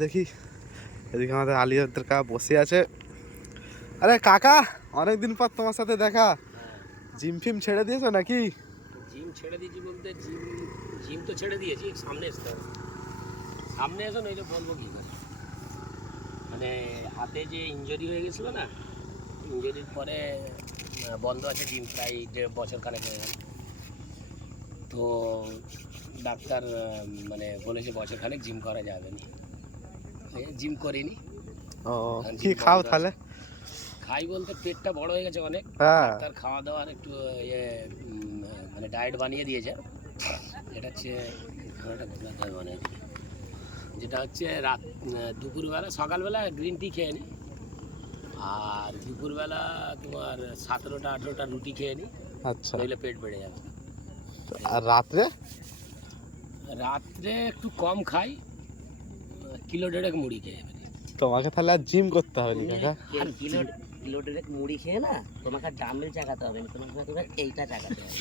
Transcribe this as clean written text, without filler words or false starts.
দেখি এদিকে আমাদের আলিয়াদের কাকা বসে আছে। আরে কাকা, অনেকদিন পর তোমার সাথে দেখা। জিম ফিম ছেড়ে দিয়েছো নাকি? জিম ছেড়ে দিয়েছি বলতে জিম তো ছেড়ে দিয়েছি, সামনে আসতে হবে। সামনে এসো নইলে বলবো কি করে। মানে হাতে যে ইনজুরি হয়ে গেছিলো না, ইনজুরির পরে বন্ধ আছে জিম প্রায় 1.5 বছর কানেক্ট হয়ে গেল। তো ডাক্তার মানে বলেছে বছরখানেক জিম করা যাবে না, জিম করিনি। ও কি খাও তাহলে? খাই বলতে পেটটা বড় হয়ে গেছে অনেক, হ্যাঁ, ডাক্তার খাওয়া দাওয়ার একটু ইয়ে মানে ডায়েট বানিয়ে দিয়েছে। এটা হচ্ছে বানিয়ে দিয়েছে, যেটা হচ্ছে রাত দুপুরবেলা সকালবেলা গ্রিন টি খেয়ে নিই, আর দুপুরবেলা তোমার 17টা-18টা রুটি খেয়ে নিই। আচ্ছা। নইলে পেট বেড়ে যাবে। আর রাত্রে? রাত্রে একটু কম খাই, 1.5 কিলো মুড়ি খেয়ে ফেলি। তোমাকে তাহলে আর জিম করতে হবে না কাকা। আর কিলো 1.5 মুড়ি খেয়ে না তোমাকে ডাম্বেল চাকাতে হবে না, তোমাকে এইটা চাকাতে হবে।